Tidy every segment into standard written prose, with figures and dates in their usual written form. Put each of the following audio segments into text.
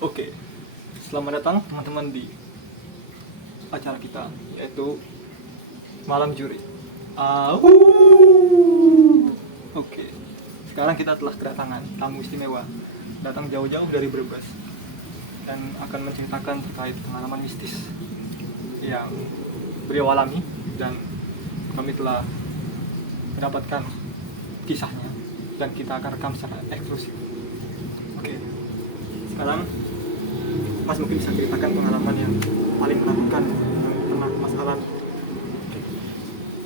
Oke, selamat datang teman-teman di acara kita, yaitu Malam Juri. Oke, sekarang kita telah kedatangan tamu istimewa, datang jauh-jauh dari Brebes dan akan menceritakan terkait pengalaman mistis yang beliau alami, dan kami telah mendapatkan kisahnya dan kita akan rekam secara eksklusif. Oke, sekarang Mas mungkin bisa ceritakan pengalaman yang paling menakutkan yang pernah Mas alami.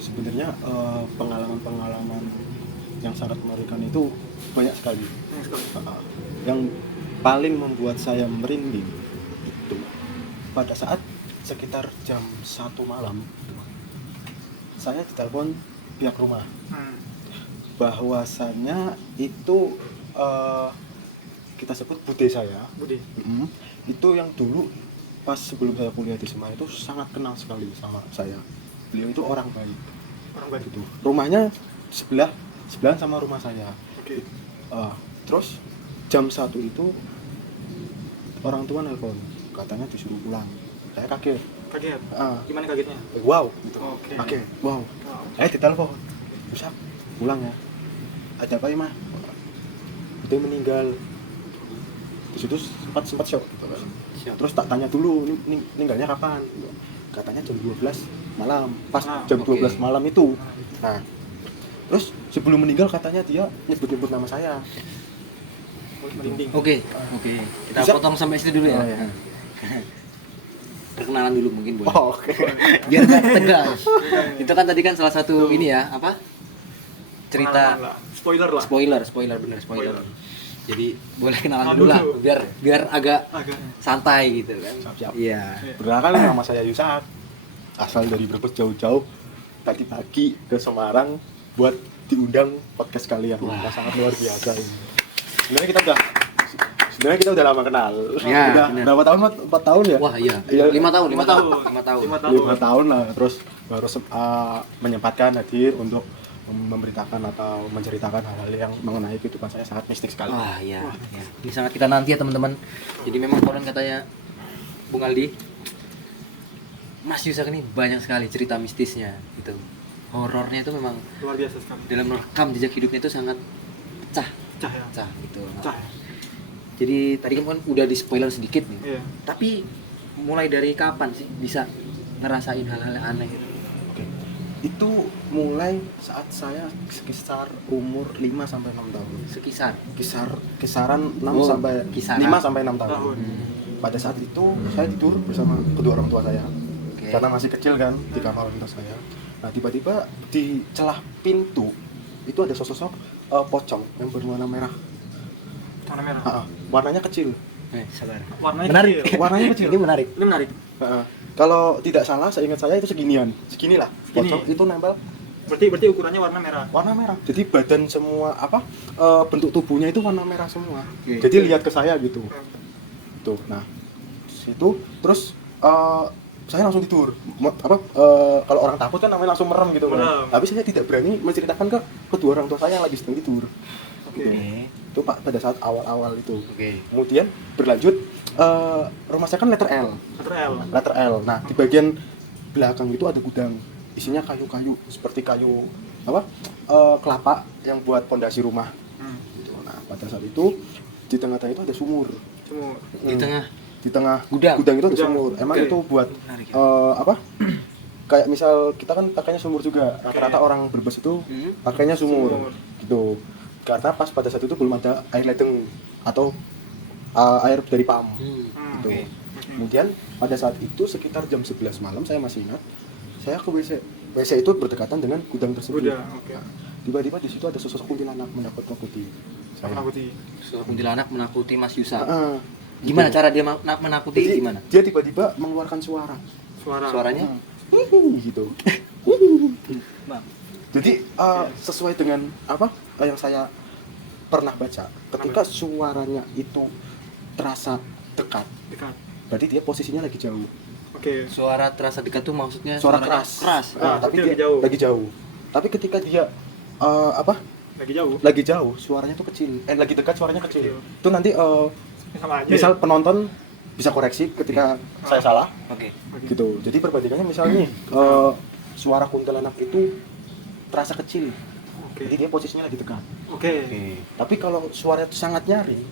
Sebenarnya pengalaman-pengalaman yang sangat mengerikan itu banyak sekali. Yang paling membuat saya merinding itu pada saat sekitar jam 1 malam saya ditelepon pihak rumah bahwasannya itu kita sebut bude saya. Budi. Itu yang dulu pas sebelum saya kuliah di Semarang itu sangat kenal sekali sama saya. Beliau itu orang baik. Orang baik Gitu. Rumahnya sebelahan sama rumah saya. Oke. Terus jam 1 itu orang tua nelpon, katanya disuruh pulang. Saya kaget. Kaget. Ah. Gimana kagetnya? Wow gitu. Oke. Kaget. Wow. Oh. Ditelepon. Bisa pulang ya. Ada apa ya, Mah? Dia meninggal. Di situ sempat shock gitu kan. Siap. Terus tak tanya dulu, meninggalnya kapan? Katanya jam 12 malam. Pas jam 12 malam itu. Nah, terus sebelum meninggal katanya dia nyebut-nyebut nama saya. Merinding. Oke. Kita Bisa? potong sampai situ dulu ya. Oh, iya. Perkenalan dulu mungkin boleh. Oke. Biar gak tegas. Itu kan tadi kan salah satu ini ya, apa? Cerita Pengalaman lah. Spoiler lah. spoiler bener spoiler. Jadi boleh Kenalan kenalan dulu lah, dulu. biar agak Agak. santai gitu kan. Siap. Iya. Perkenalkan nama saya Yusak. Asal dari Brebes jauh-jauh tadi pagi ke Semarang buat diundang podcast kalian. Wah. Wah, sangat luar biasa ini. Sebenarnya kita udah lama kenal. Ya, udah bener. berapa tahun? 4 tahun ya? Wah iya. Iya. 5 tahun. 5 5 tahun lah. Terus baru menyempatkan hadir untuk memberitakan atau menceritakan hal-hal yang mengenai kehidupan saya sangat mistik sekali. Wah iya. Ya. Ini sangat kita nanti ya teman-teman. Jadi memang konon katanya Bung Aldi, Mas Yusak ini banyak sekali cerita mistisnya gitu. Horornya itu memang Luar biasa sekali. dalam merekam jejak hidupnya itu sangat pecah Cahaya. gitu. Cahaya. Jadi tadi kan udah di spoiler sedikit nih. Iya. Tapi mulai dari kapan sih bisa ngerasain hal-hal yang aneh gitu? Oke. Itu mulai saat saya sekitar umur 5 sampai 6 tahun. Sekisar. Kisaran 6 Oh, sampai kisaran. 5 sampai 6 tahun. Tahun. Pada saat itu saya tidur bersama kedua orang tua saya. Oke. Karena masih kecil kan di kamar orang tua saya. Nah, tiba-tiba di celah pintu itu ada sosok pocong yang berwarna merah. Warna merah. Warnanya kecil. Sabar. Warnanya Menarik. kecil. Warnanya kecil. Ini menarik. Ini menarik. Kalau tidak salah, seingat saya itu seginian. Seginilah. Segini. Pocong itu nempel Berarti ukurannya warna merah. warna merah. Jadi badan semua bentuk tubuhnya itu warna merah semua. Oke. Jadi lihat ke saya gitu. Tuh. Nah, situ terus saya langsung tidur. Kalau orang takut kan namanya langsung merem gitu kan. Merem. Tapi saya tidak berani menceritakan ke kedua orang tua saya yang lagi sedang tidur. Oke. Itu Pak pada saat awal-awal itu. Oke. Kemudian berlanjut rumah saya kan letter L. Letter L. Nah, di bagian belakang itu ada gudang. Isinya kayu-kayu seperti kayu kelapa yang buat pondasi rumah. Gitu. Nah, pada saat itu di tengah-tengah itu ada sumur. Semua. Di tengah Di tengah Gudang. itu ada Gudang. sumur. Emang Oke. itu buat menarik ya. kayak misal kita kan pakainya sumur juga. Rata-rata orang Brebes itu pakainya sumur. Gitu. Karena pas pada saat itu belum ada air ledeng atau air dari pam. Gitu. Oke. Kemudian pada saat itu sekitar jam 11 malam saya masih ingat, saya ke WC. WC itu berdekatan dengan gudang tersebut. Udah, oke. Nah, tiba-tiba di situ ada sosok kuntilanak menakut-nakuti saya. Menakuti. Sosok kuntilanak menakuti Mas Yusak. Heeh. Gimana Gitu. cara dia menakuti Jadi, gimana? dia tiba-tiba mengeluarkan suara. Suaranya? Gitu. Bang. Jadi sesuai dengan yang saya pernah baca, ketika suaranya itu terasa dekat, berarti dia posisinya lagi jauh. Oke. Suara terasa dekat tuh maksudnya Suara suaranya keras. keras. Tapi lagi dia jauh. lagi jauh. Tapi ketika dia Lagi jauh. lagi jauh, suaranya tuh kecil. Lagi dekat suaranya kecil. Itu nanti Sama aja. Misal penonton bisa koreksi ketika saya salah Oke. gitu. Jadi perbandingannya misalnya nih suara kuntilanak itu terasa kecil. Oke. Jadi dia posisinya lagi dekat. Oke. Tapi kalau suara itu sangat nyaring,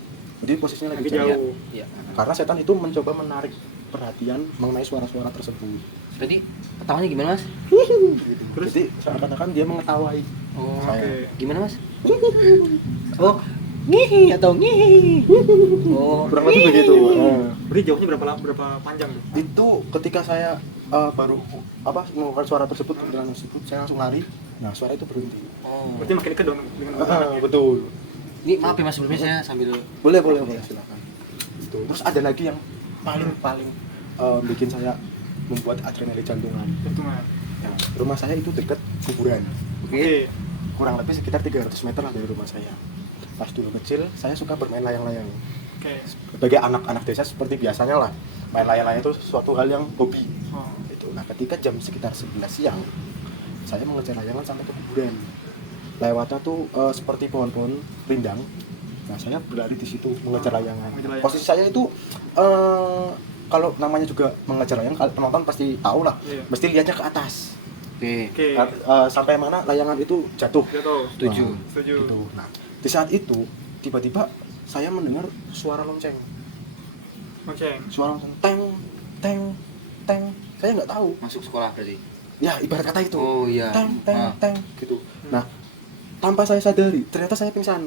jadi posisinya lagi Lagi jauh. jauh. Iya. Karena setan itu mencoba menarik perhatian mengenai suara-suara tersebut. Tadi ketawanya gimana, Mas? Gitu. Terus? Jadi seakan-akan dia mengetahui Oh, saya. Oke. gimana, Mas? Oh, ngihi atau ngihi. Oh, Kurang lebih begitu. Berarti jauhnya berapa panjang tuh? Itu ketika saya baru mengeluarkan suara tersebut kuntilanak tersebut, saya langsung lari. Nah, suara itu berhenti. Oh. Berarti makin dekat dong dengan anaknya. Betul. Ini maaf ya Mas, sebelumnya saya sambil Boleh silakan. Gitu. Terus ada lagi yang paling bikin saya membuat adrenalin jantungan. Jantungan. Nah, rumah saya itu dekat kuburan. Oke. Kurang lebih sekitar 300 meter lah dari rumah saya. Pas dulu kecil, saya suka bermain layang-layang. Oke. Sebagai anak-anak desa seperti biasanya lah, main layang-layang itu suatu hal yang hobi. Oh. Gitu. Nah, ketika jam sekitar 11 siang, saya mengejar layangan sampai ke kuburan. Lewatnya tuh seperti pohon-pohon rindang. Nah, saya berlari di situ mengejar layangan. Mengejar layangan. Posisi saya itu kalau namanya juga mengejar layangan, kalau penonton pasti tahu lah. Iya. Mesti lihatnya ke atas. Oke. Oke. Sampai mana layangan itu jatuh. Jatuh. Setuju. Nah, Setuju. gitu. Nah, di saat itu tiba-tiba saya mendengar suara lonceng. Lonceng. Suara lonceng teng teng teng. Saya nggak tahu. Masuk sekolah berarti. Ya, ibarat kata itu. Oh iya. Teng teng Ah. teng gitu. Nah, tanpa saya sadari, ternyata saya pingsan.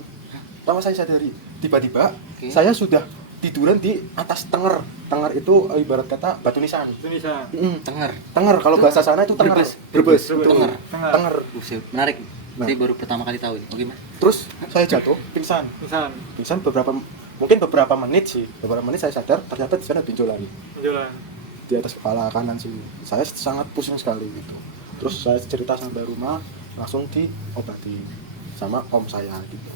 Tanpa saya sadari, tiba-tiba Oke. saya sudah tiduran di atas tenger. Tenger itu ibarat kata batu nisan. Itu bisa. Tenger. Tenger kalau bahasa sana itu tenger. Brebes. Brebes. Brebes. betul. Tenger. Tenger. Buset, menarik. Nah. Saya baru pertama kali tahu ini. Oke, Mas. Terus saya jatuh, pingsan. Misal. Pingsan beberapa menit sih. Beberapa menit saya sadar, ternyata di sana benjolan Jalan. di atas kepala kanan sih. Saya sangat pusing sekali gitu. Terus saya cerita sampai rumah, langsung diobati sama om saya gitu.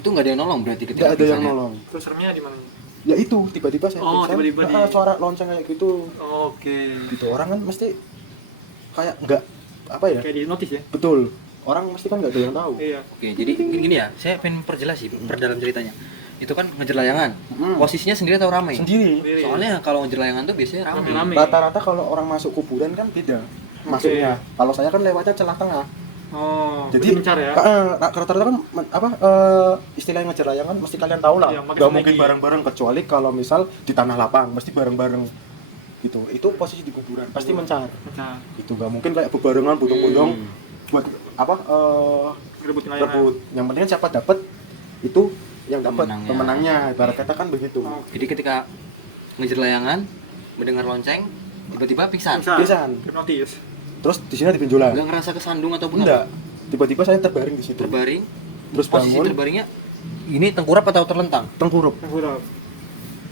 Itu nggak ada yang nolong berarti ketika Tidak ada yang pingsan ya? nolong. Terus seremnya di mana? Ya itu tiba-tiba saya Oh, pingsan, tiba-tiba di- suara lonceng kayak gitu. Oke. Gitu orang kan mesti kayak nggak apa ya? Kayak di notice ya? Betul. Orang mesti kan nggak ada yang tahu. Iya. Oke, jadi gini ya, saya pengen perjelas sih, perdalam ceritanya. Itu kan ngejar layangan. Mm. Posisinya sendiri atau ramai? Sendiri. Sendiri. Soalnya kalau ngejar layangan tuh biasanya ramai. Rame. Rata-rata kalau orang masuk kuburan kan beda masuknya. Kalau saya kan lewatnya celah tengah. Oh. Jadi mencar ya? rata-rata kan istilah ngejar layangan mesti kalian tahu lah. Iya, pakai Nggak strategi. mungkin bareng-bareng kecuali kalau misal di tanah lapang mesti bareng-bareng gitu. Itu posisi di kuburan pasti mencar. Mencar. Itu nggak mungkin kayak bebarengan butong-butong buat Ngerebutin layangan. rebut. Yang penting siapa dapat itu yang dapat Pemenangnya. pemenangnya. Ibarat kata kan begitu. Oh. Jadi ketika ngejar layangan, mendengar lonceng, tiba-tiba pingsan. Pingsan. Hipnotis. Terus di sini ada benjolan. Nggak ngerasa kesandung ataupun Enggak. apa? Tiba-tiba saya terbaring di situ. Terbaring. Terus Posisi bangun. terbaringnya ini tengkurap atau terlentang? Tengkurap. Tengkurap.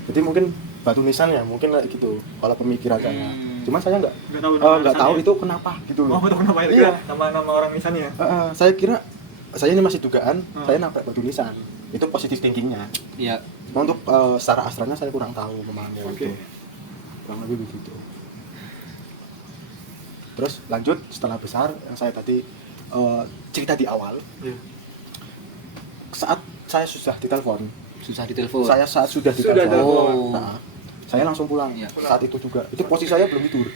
Jadi mungkin batu nisan ya, mungkin kayak gitu. Kalau pemikiran saya. Hmm. Cuman saya nggak Nggak tahu nama nggak tahu nisannya. itu kenapa gitu Oh, loh. itu kenapa itu? Iya. Nama-nama orang nisannya. Saya kira saya ini masih dugaan, Hmm. saya nabrak batu nisan. Itu positif thinkingnya. Iya. Nah, untuk secara astralnya saya kurang tahu memangnya Oke. itu. Kurang lebih begitu. Terus lanjut setelah besar yang saya tadi cerita di awal, Iya. saat saya sudah ditelepon, Susah ditelepon. saya saat sudah Sudah ditelepon, telepon. nah, saya langsung pulang. Iya. Saat itu juga, itu posisi saya belum tidur,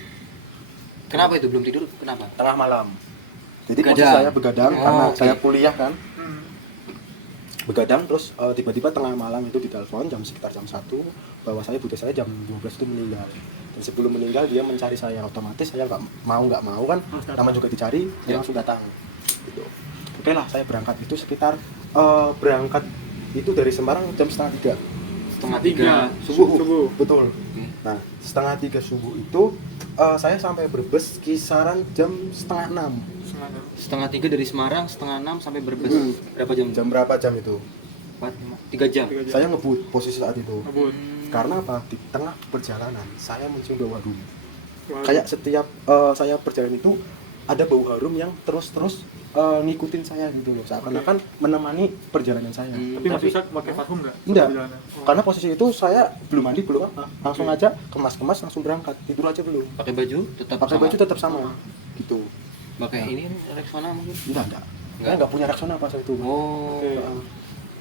Kenapa itu belum tidur? Kenapa? tengah malam. Jadi posisi Begadang. saya begadang Oh, karena oke. saya kuliah kan, Hmm. begadang terus tiba-tiba tengah malam itu ditelepon sekitar jam 1 bahwa bude saya jam 12 itu meninggal. Dan sebelum meninggal dia mencari saya, otomatis saya nggak mau kan, Harus datang. nama juga dicari, dia Ya. langsung datang. Gitu. Oke lah, saya berangkat itu sekitar berangkat itu dari Semarang jam setengah 3 Setengah tiga. subuh. Betul. Oke. Nah, setengah 3 subuh itu saya sampai Brebes kisaran jam setengah 6. Semangat. Setengah tiga dari Semarang, setengah 6 sampai Brebes. Hmm. Berapa jam? Jam berapa jam itu? 4, 5, 3 jam. 3 jam. Saya ngebut posisi saat itu. Ngebut. Karena apa? Di tengah perjalanan saya mencium bau harum. Wah. Kayak setiap saya berjalan itu ada bau harum yang terus-terus ngikutin saya gitu loh. Seakan-akan menemani perjalanan saya. Hmm. Tapi Mas Yusak pakai parfum nggak? Enggak. Perjalanan? Oh. Karena posisi itu saya belum mandi, belum apa. Langsung aja kemas-kemas langsung berangkat. Tidur aja belum. Pakai baju tetap Pakai sama. baju tetap sama. Sama. Gitu. Pakai ini Rexona mungkin. Enggak. Saya enggak punya Rexona pas itu. Oh. Oke.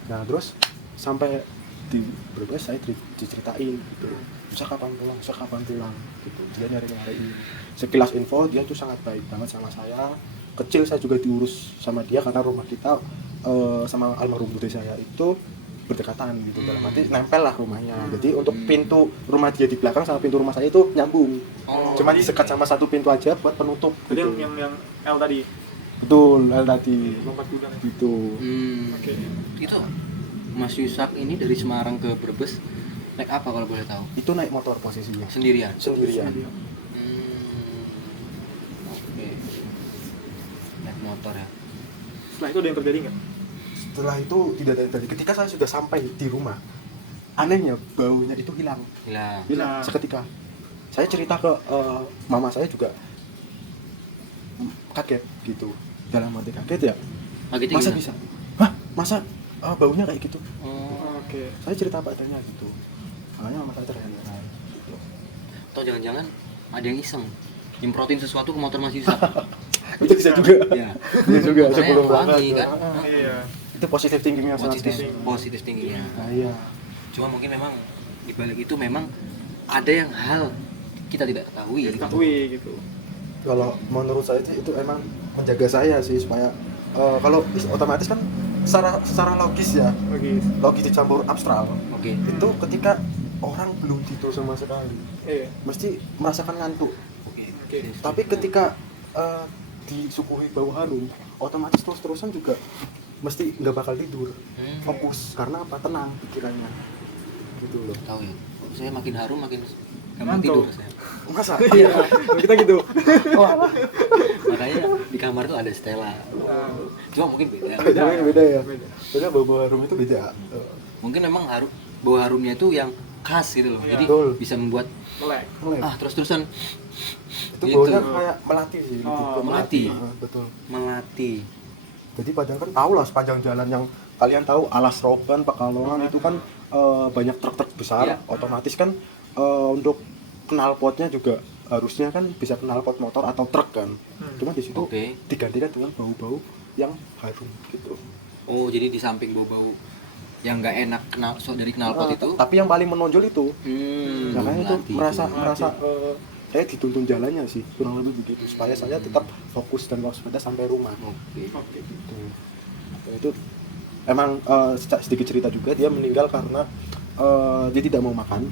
Nah, terus sampai di Brebes saya diceritain gitu, bisa kapan pulang gitu. Dia nyari-nyariin, sekilas info dia tuh sangat baik banget sama saya. Kecil saya juga diurus sama dia karena rumah kita sama almarhum bude saya itu berdekatan gitu, dalam arti nempel lah rumahnya. Jadi untuk pintu rumah dia di belakang sama pintu rumah saya itu nyambung, cuma disekat sama satu pintu aja buat penutup Jadi gitu. yang L tadi Betul, L tadi lompat gudang. gitu. Oke. Itu Mas Yusak ini dari Semarang ke Brebes naik apa kalau boleh tahu? Itu naik motor posisinya Sendirian. sendirian. Oke. Naik motor ya. Setelah itu ada yang terjadi nggak? Setelah itu tidak ada yang terjadi. Ketika saya sudah sampai di rumah, anehnya baunya itu hilang Hilang. seketika. Saya cerita ke mama saya juga kaget gitu, dalam arti kaget ya, Kagetnya masa gimana? bisa, hah masa baunya kayak gitu. Oh. Oke. Saya cerita apa adanya gitu, makanya mama saya terheran gitu. Atau jangan-jangan ada yang iseng nyemprotin sesuatu ke motor Mas Yusak. Itu bisa juga. Ya. Bisa juga Motornya sebelum wangi, berangkat kan? Iya. itu positif thinkingnya Positif tingginya. Nah, iya. Cuma mungkin memang di balik itu memang ada yang hal kita tidak ketahui. gitu. Ketahui gitu. Kalau menurut saya sih itu emang menjaga saya sih supaya kalau otomatis kan secara logis ya, logis dicampur abstrak. Oke. Itu ketika orang belum tidur sama sekali Iya. mesti merasakan ngantuk. Oke. Tapi ketika disuguhi bau harum, otomatis terus-terusan juga mesti nggak bakal tidur, fokus karena apa, tenang pikirannya gitu loh. Tahu ya. Saya makin harum makin gampang Ngantuk. tidur saya. Masa? Iya. Kita gitu. Makanya di kamar tuh ada Stella. Cuma mungkin beda. Beda ya. Beda. Beda bau harum itu beda. Mungkin memang bau harumnya itu yang khas gitu loh. Iya. Jadi Betul. bisa membuat Melek. terus-terusan Itu gitu. baunya kayak melati sih. Oh, lebih ke melati. Betul. melatih. Jadi Padang kan tahu lah sepanjang jalan yang kalian tahu Alas Roban, Pekalongan itu kan banyak truk-truk besar. Iya. Otomatis kan untuk knalpotnya juga harusnya kan bisa knalpot motor atau truk kan. Cuma di situ Oke. digantikan dengan bau-bau yang harum gitu. Oh, jadi di samping bau-bau yang nggak enak dari knalpot itu. Tapi yang paling menonjol itu, makanya itu melati merasa saya dituntun jalannya sih, kurang lebih begitu, supaya saya tetap fokus dan waspada sampai rumah. Oke. Oke. Gitu. Dan itu emang sedikit cerita juga, dia meninggal karena dia tidak mau makan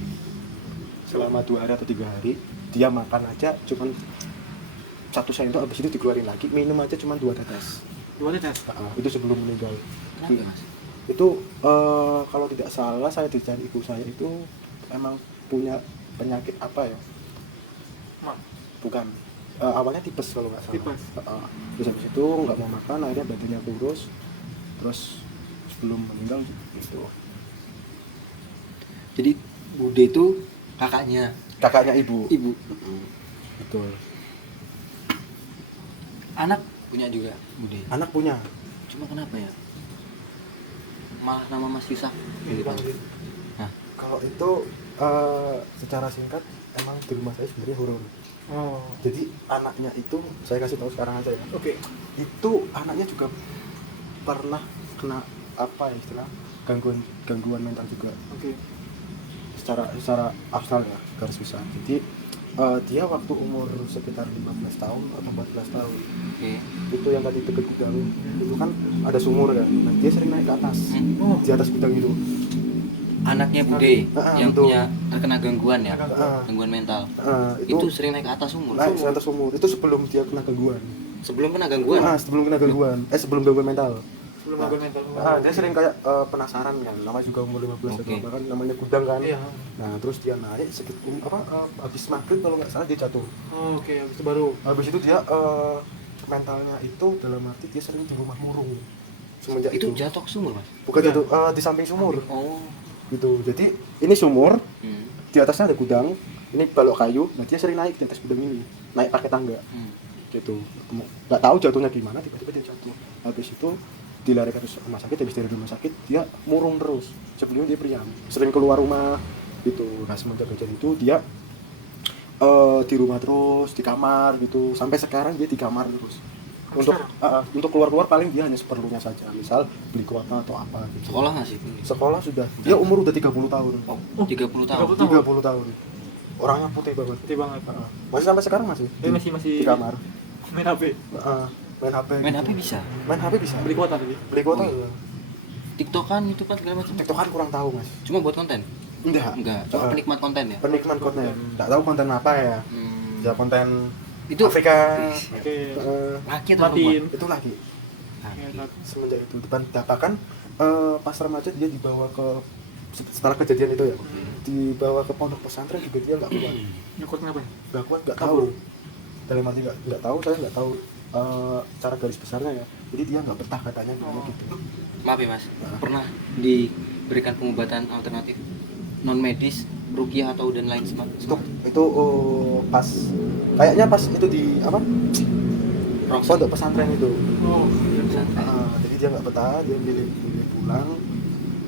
selama 2 hari atau 3 hari. Dia makan aja cuman 1 sendok, habis itu dikeluarin lagi, minum aja cuman 2 tetes. Dua tes. Itu sebelum meninggal. Kenapa ya, Mas? Itu kalau tidak salah saya dicari ibu saya itu emang punya penyakit apa ya? Bukan, awalnya tipes kalau nggak salah. Tipes. Terus habis itu nggak mau makan, akhirnya badannya kurus, terus sebelum meninggal gitu. Jadi Bude itu kakaknya Kakaknya ibu. Betul. anak punya juga Bude. Anak punya. Cuma kenapa ya? Malah nama Mas Yusak yang dipanggil. Nah, Kalau itu secara singkat emang di rumah saya sebenarnya horor. Oh. Jadi anaknya itu saya kasih tahu sekarang aja ya. Oke. Itu anaknya juga pernah kena apa ya istilah gangguan mental juga. Oke. Secara abstrak ya, garis besar. Jadi dia waktu umur sekitar 15 tahun atau 14 tahun oke. itu yang tadi deket gudang itu kan ada sumur kan, nah, dia sering naik ke atas di atas gudang itu. Anaknya Bude yang betul. punya terkena gangguan ya, Ah, gangguan mental. itu Itu sering naik ke atas sumur. naik ke atas sumur itu sebelum dia kena gangguan. Sebelum kena gangguan. Sebelum kena gangguan, sebelum gangguan mental. Sebelum aku mental. Dia sering kayak penasaran kan, namanya juga umur 15 Oke. tahun kan, namanya gudang kan. Iya. Nah terus dia naik habis maghrib kalau nggak salah dia jatuh. Oh, oke, habis itu baru. Habis itu dia mentalnya itu dalam arti dia sering di rumah murung semenjak Itu itu. jatuh ke sumur, Mas. Bukan jatuh di samping sumur Oh. gitu. Jadi ini sumur, Hmm. di atasnya ada gudang, ini balok kayu. Nah dia sering naik di atas gudang ini, naik pakai tangga gitu. Nggak tahu jatuhnya gimana, tiba-tiba dia jatuh. Habis itu dilarikan ke rumah sakit, habis dari rumah sakit dia murung terus. Sebelumnya dia priam, sering keluar rumah gitu. Nah semenjak kejadian itu dia di rumah terus, di kamar gitu, sampai sekarang dia di kamar terus Untuk keluar paling dia hanya seperlunya saja, misal beli kuota atau apa gitu. Sekolah nggak sih? Sekolah sudah, dia umur udah 30 tahun. Oh, 30 tahun. 30 tahun. Orangnya putih banget. Putih banget. Masih sampai sekarang masih. Masih di kamar. main HP. Main HP. Main HP bisa. Main HP bisa. Beli kuota tadi. Beli kuota ya. TikTokan itu kan segala macam. TikTok kan kurang tahu, Mas. Cuma buat konten? Enggak. Cuma penikmat konten ya? Penikmat konten. Enggak tahu konten apa ya. Ya konten Itu Afrika. Oke. laki atau Matiin. perempuan? Itu lagi. Iya, Semenjak itu depan bahkan pas remaja dia dibawa ke setelah kejadian itu ya. Dibawa ke pondok pesantren juga dia nggak kuat. Nyokot kenapa? Nggak kuat, nggak tahu. Dalam arti nggak tahu, saya nggak tahu cara garis besarnya ya. Jadi dia nggak betah katanya gitu. Maaf ya mas, pernah diberikan pengobatan alternatif non medis, ruqyah atau dan lain Itu pas kayaknya pas itu di apa? Pondok pesantren itu. Oh, Jadi dia nggak betah, dia milih pulang.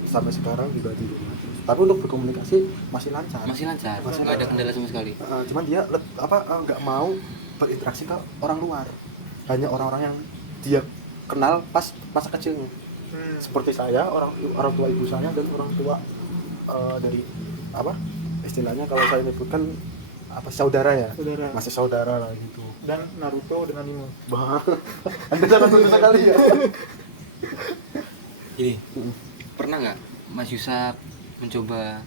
Sampai sekarang juga di rumah. Tapi untuk berkomunikasi masih lancar. Nggak ada kendala sama sekali. Cuman dia nggak mau berinteraksi ke orang luar. Hanya orang-orang yang dia kenal pas masa kecilnya. Seperti saya, orang tua ibu saya dan orang tua dari apa? Istilahnya kalau saya menyebutkan apa saudara ya? Saudara. Masih saudara lah gitu. Dan Naruto dengan Imo. Anda sangat susah sekali ya. Ini pernah nggak Mas Yusuf mencoba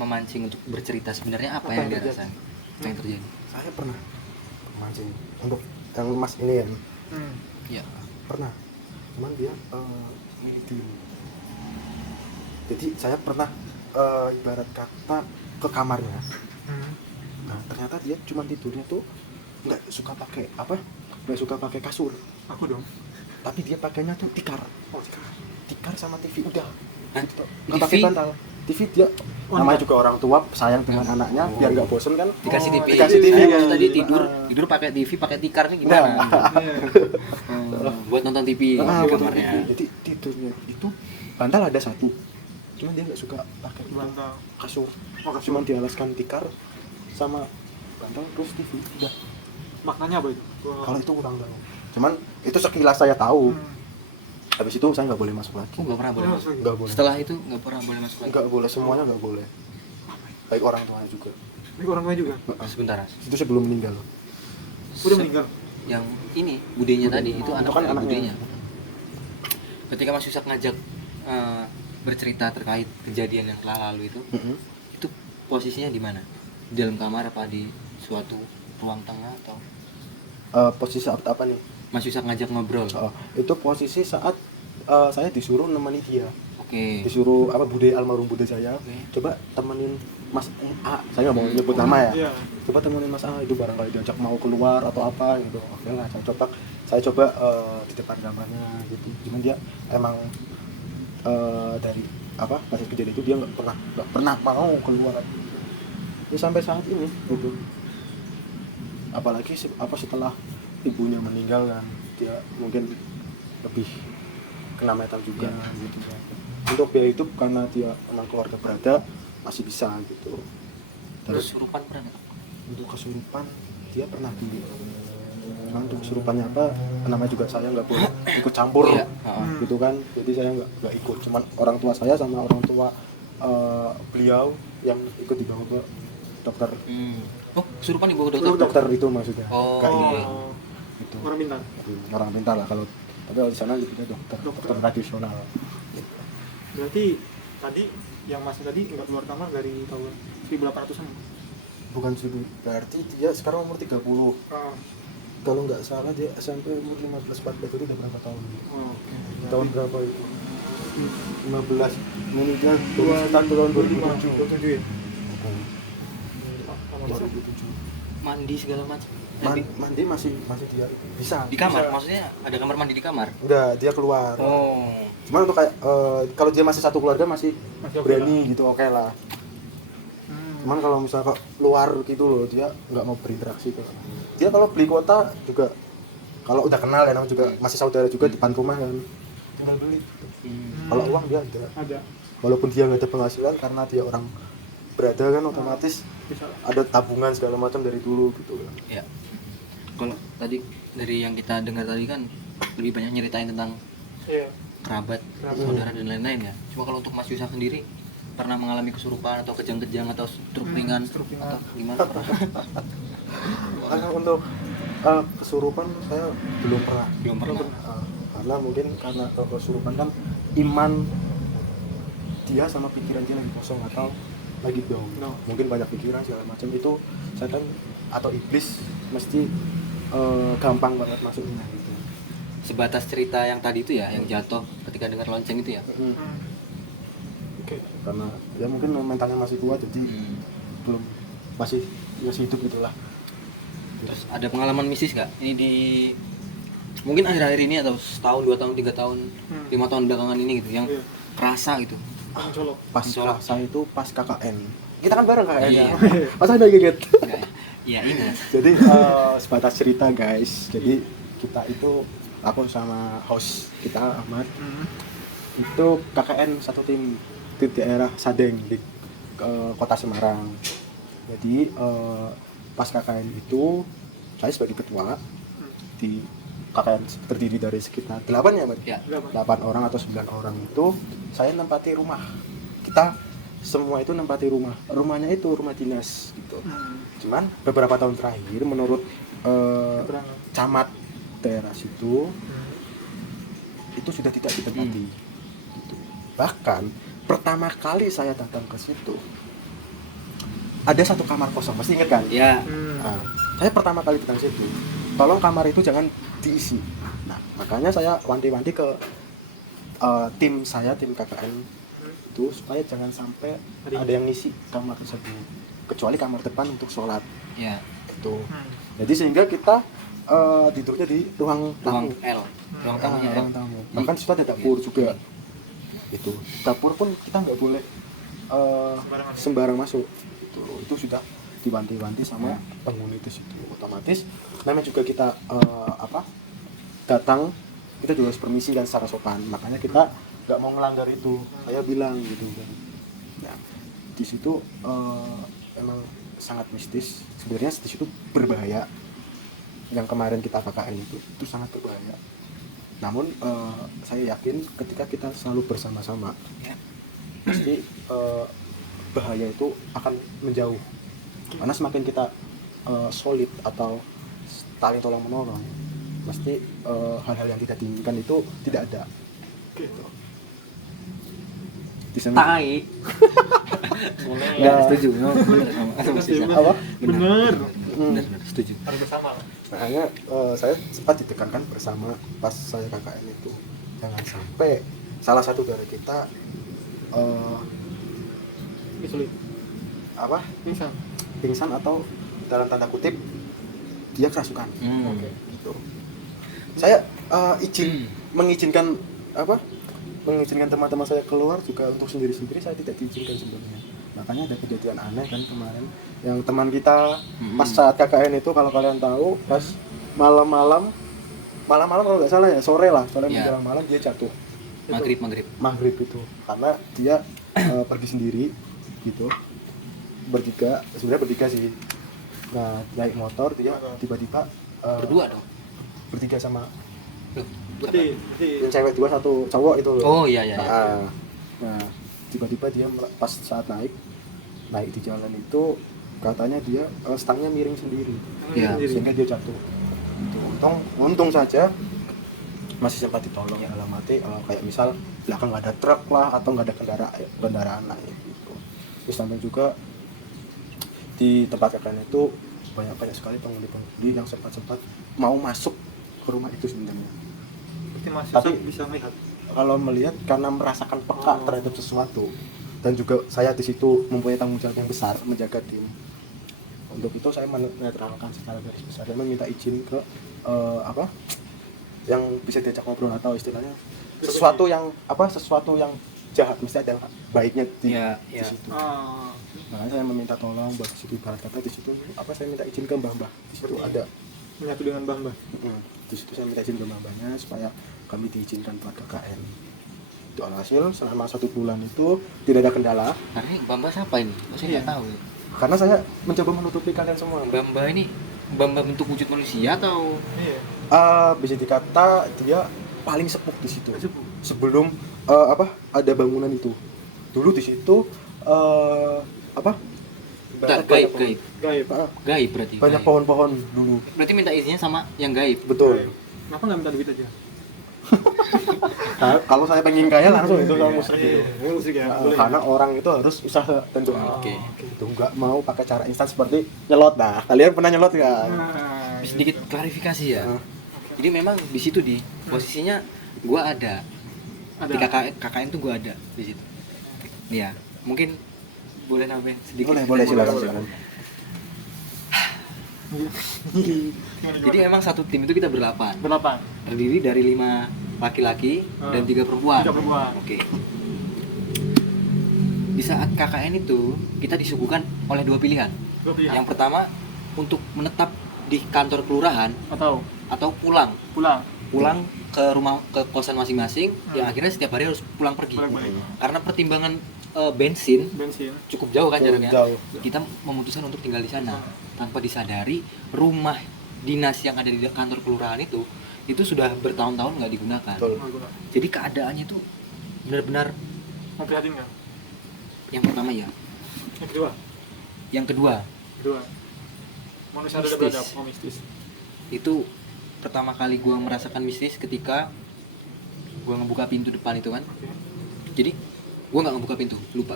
memancing untuk bercerita sebenarnya apa yang dia rasain, apa yang terjadi? Saya pernah memancing untuk yang Mas ini ya. Ya. Pernah. Cuman dia jadi saya pernah ibarat kata ke kamarnya. Nah ternyata dia cuma tidurnya tuh nggak suka pakai kasur. Aku dong. Tapi dia pakainya tuh tikar. Tikar sama TV udah. Nggak TV? pakai bantal. TV dia namanya juga orang tua sayang dengan anaknya biar nggak bosen kan. Dikasih TV. Dikasih TV. Saya waktu tadi tidur pakai TV, pakai tikar nih gimana? Buat nonton TV di kamarnya. Jadi tidurnya itu bantal ada satu. Cuman dia nggak suka pakai Bantal. kasur. Cuman dialaskan tikar sama bantal terus TV udah. Maknanya apa itu? Kalau itu kurang tahu. Cuman itu sekilas saya tahu. Habis itu saya nggak boleh masuk lagi. Nggak pernah boleh masuk. Nggak boleh. Setelah itu nggak pernah boleh masuk lagi. Nggak boleh, semuanya nggak boleh. Baik orang tuanya juga. Ini orang tua juga. Sebentar Mas. Itu sebelum meninggal. Udah meninggal. Yang ini budenya tadi itu anak kan dari anaknya. budenya. Ketika Mas Yusuf ngajak bercerita terkait kejadian yang telah lalu itu posisinya di mana? Di dalam kamar apa di suatu ruang tengah atau Posisi saat apa nih? Mas Yusuf ngajak ngobrol? Itu posisi saat saya disuruh nemeni dia. Oke. Disuruh almarhum bude saya. Coba temenin Mas A. Saya nggak mau nyebut nama ya. Iya. Coba temenin Mas A itu barangkali diajak mau keluar atau apa gitu. Oke lah, saya coba di depan kamarnya gitu. Cuman dia emang dari apa kasus kejadian itu dia nggak pernah mau keluar. Ya, sampai saat ini gitu. Apalagi setelah ibunya meninggal kan dia mungkin lebih kena mental juga gitu ya. Untuk biaya hidup karena dia memang keluarga berada masih bisa gitu. Terus kesurupan pernah nggak? Untuk kesurupan dia pernah dulu. Cuman untuk kesurupannya apa namanya juga saya nggak boleh ikut campur gitu kan. Jadi saya nggak ikut. Cuman orang tua saya sama orang tua beliau yang ikut dibawa ke dokter. Oh, kesurupan dibawa ke dokter? Dokter itu maksudnya. Oh. Kayak ini. Gitu. Orang pintar. Orang pintar lah tapi kalau di sana juga dokter tradisional. Berarti tadi yang Mas tadi nggak keluar kamar dari tahun 1800-an. Bukan 1000, berarti dia sekarang umur 30. Kalau nggak salah dia SMP umur 15-14 itu udah berapa tahun? Oke. Tahun berapa itu? 15. Ini dia tahun 2007. 27 ya. 2007. Mandi segala macam. Mandi masih dia bisa. Di kamar? Bisa. Maksudnya ada kamar mandi di kamar? Enggak, dia keluar. Oh. Cuman untuk kayak kalau dia masih satu keluarga masih Masih oke berani gitu, oke lah. Cuman kalau misalnya keluar gitu loh, dia nggak mau berinteraksi tuh. Dia kalau beli kuota juga, kalau udah kenal ya, namanya juga masih saudara juga depan rumah kan, tinggal beli. Kalau uang dia ada. Walaupun dia nggak ada penghasilan karena dia orang berada kan otomatis Bisa. ada tabungan segala macam dari dulu gitu kan. Ya. Kalau tadi dari yang kita dengar tadi kan lebih banyak nyeritain tentang Iya. kerabat, saudara dan lain-lain ya. Cuma kalau untuk Mas Yusak sendiri pernah mengalami kesurupan atau kejang-kejang atau stroke ringan stroke ringan. atau gimana? Karena untuk kesurupan saya belum pernah. Belum pernah. Karena mungkin karena kesurupan kan iman dia sama pikiran dia lagi kosong atau lagi down. Mungkin banyak pikiran segala macam, itu setan atau iblis mesti gampang banget masuknya gitu. Sebatas cerita yang tadi itu ya, yang jatuh ketika dengar lonceng itu ya. Oke. Karena ya mungkin mentalnya masih kuat, jadi belum masih hidup gitulah. Terus ada pengalaman mistis nggak? Ini di mungkin akhir-akhir ini atau setahun, 2 tahun, 3 tahun, 5 tahun belakangan ini gitu, yang Iya. kerasa gitu. Mencolok. Pas Mencolok. saya itu pas KKN. Kita kan bareng KKN Iya. ya. Masa ada inget. Iya ingat. Jadi sebatas cerita guys. Jadi kita itu, aku sama host kita Ahmad, itu KKN satu tim di daerah Sadeng di kota Semarang. Jadi pas KKN itu saya sebagai ketua di KKN terdiri dari sekitar 8 ya Mbak? Ya. 8 orang atau 9 orang itu saya nempati rumah. Kita semua itu nempati rumahnya itu rumah dinas gitu. Cuman beberapa tahun terakhir menurut camat daerah situ itu sudah tidak ditempati gitu. Bahkan pertama kali saya datang ke situ ada satu kamar kosong, pasti ingat kan? Ya. Nah, saya pertama kali datang situ, tolong kamar itu jangan diisi. Nah, makanya saya wanti-wanti ke tim KKN itu supaya jangan sampai ada yang ngisi kamar tersebut, kecuali kamar depan untuk sholat. Ya. Itu. Jadi sehingga kita tidurnya di ruang Ruang tamu. L. Ruang tamunya L. Ruang tamu. Bahkan situ ada dapur juga. Itu. Dapur pun kita nggak boleh sembarang masuk. Itu sudah diwanti-wanti sama penghuni di situ. Otomatis namanya juga kita datang, kita juga harus permisi kan secara sopan. Makanya kita nggak mau melanggar itu. Saya bilang gitu kan. Ya, di situ emang sangat mistis. Sebenarnya di situ berbahaya. Yang kemarin kita KKN itu sangat berbahaya. Namun saya yakin ketika kita selalu bersama-sama, pasti bahaya itu akan menjauh. Karena semakin kita solid atau saling tolong menolong, pasti hal-hal yang tidak diinginkan itu tidak ada. Gitu. Di sana. Tai. Ya. Setuju. Benar sama. Apa? Bener. Benar, setuju. Harus bersama. Makanya saya sempat ditekankan bersama pas saya KKN itu, jangan sampai salah satu dari kita Sulit. pingsan atau dalam tanda kutip dia kerasukan. Oke. Gitu. Saya mengizinkan teman-teman saya keluar juga untuk sendiri-sendiri, saya tidak diizinkan sebenarnya. Makanya ada kejadian aneh kan kemarin yang teman kita pas saat KKN itu, kalau kalian tahu, pas malam-malam kalau nggak salah ya, sore menjelang malam dia jatuh. Maghrib itu karena dia pergi sendiri gitu, bertiga sih. Nah, naik motor dia tiba-tiba Berdua dong. bertiga sama Loh, Berarti yang cewek 2 1 cowok itu loh. Oh iya. Nah, tiba-tiba dia pas saat naik di jalan itu katanya dia stangnya miring sendiri. Iya. Sehingga dia jatuh. Gitu. Untung saja masih sempat ditolong ya, dalam arti kayak misal belakang nggak ada truk lah atau nggak ada kendaraan lain gitu. Terus sampai juga di tempat KKN itu banyak sekali penghuni yang sempat mau masuk ke rumah itu sebenarnya. Berarti masih Tapi bisa melihat. kalau melihat karena merasakan peka terhadap sesuatu, dan juga saya di situ mempunyai tanggung jawab yang besar menjaga tim. Untuk itu saya menetralkan secara garis besar dan meminta izin ke yang bisa diajak ngobrol atau istilahnya sesuatu yang jahat, mesti ada baiknya di situ. Makanya saya meminta tolong buat di situ, ibarat kata di situ saya minta izin ke mbah-mbah. Di situ ada Menyatu dengan mbah-mbah. Di situ saya minta izin ke mbah-mbahnya supaya kami diizinkan buat KKN. Itu alhasil selama 1 bulan itu tidak ada kendala. Karena Bamba siapa ini? Saya nggak tahu. Karena saya mencoba menutupi kalian semua. Bamba ini bentuk wujud manusia atau Iya. Bisa dikata dia paling sepuh di situ. Sepuh. Sebelum ada bangunan itu. Dulu di situ enggak banyak gaib? Gaib. Gaib berarti. banyak gaib. pohon-pohon dulu. Berarti minta izinnya sama yang gaib. Betul. Kenapa nggak minta duit aja? Nah, kalau saya pengen kaya langsung itu sama musrik itu. Iya, musrik ya. Nah, Boleh. karena orang itu harus usaha tentunya. Oke. Itu nggak mau pakai cara instan seperti nyelot. Nah, kalian pernah nyelot nggak? Nah, Sedikit klarifikasi ya. Nah. Jadi memang di situ di posisinya gua ada. ada. Di KKN tuh gua ada di situ. Nih ya, mungkin boleh nambahin sedikit. Boleh silakan. Jadi emang satu tim itu kita berlapan. Berlapan. Terdiri dari 5 laki-laki dan 3 perempuan. 3 perempuan. Oke. Di saat KKN itu kita disuguhkan oleh 2 pilihan. Dua pilihan. Yang pertama untuk menetap di kantor kelurahan atau pulang ke rumah ke kosan masing-masing yang akhirnya setiap hari harus pulang pergi. Balik-balik. Karena pertimbangan bensin Bensin. cukup jauh kan jaraknya. Jauh. Kita memutuskan untuk tinggal di sana tanpa disadari rumah dinas yang ada di kantor kelurahan itu sudah bertahun-tahun nggak digunakan. Betul. Jadi keadaannya itu benar-benar Memprihatinkan. yang pertama ya. Yang kedua. Yang kedua Manusia ada Mistis. beradab. Oh, mistis. itu pertama kali gua merasakan mistis ketika gua ngebuka pintu depan itu kan. Oke. Jadi gua nggak ngebuka pintu, lupa.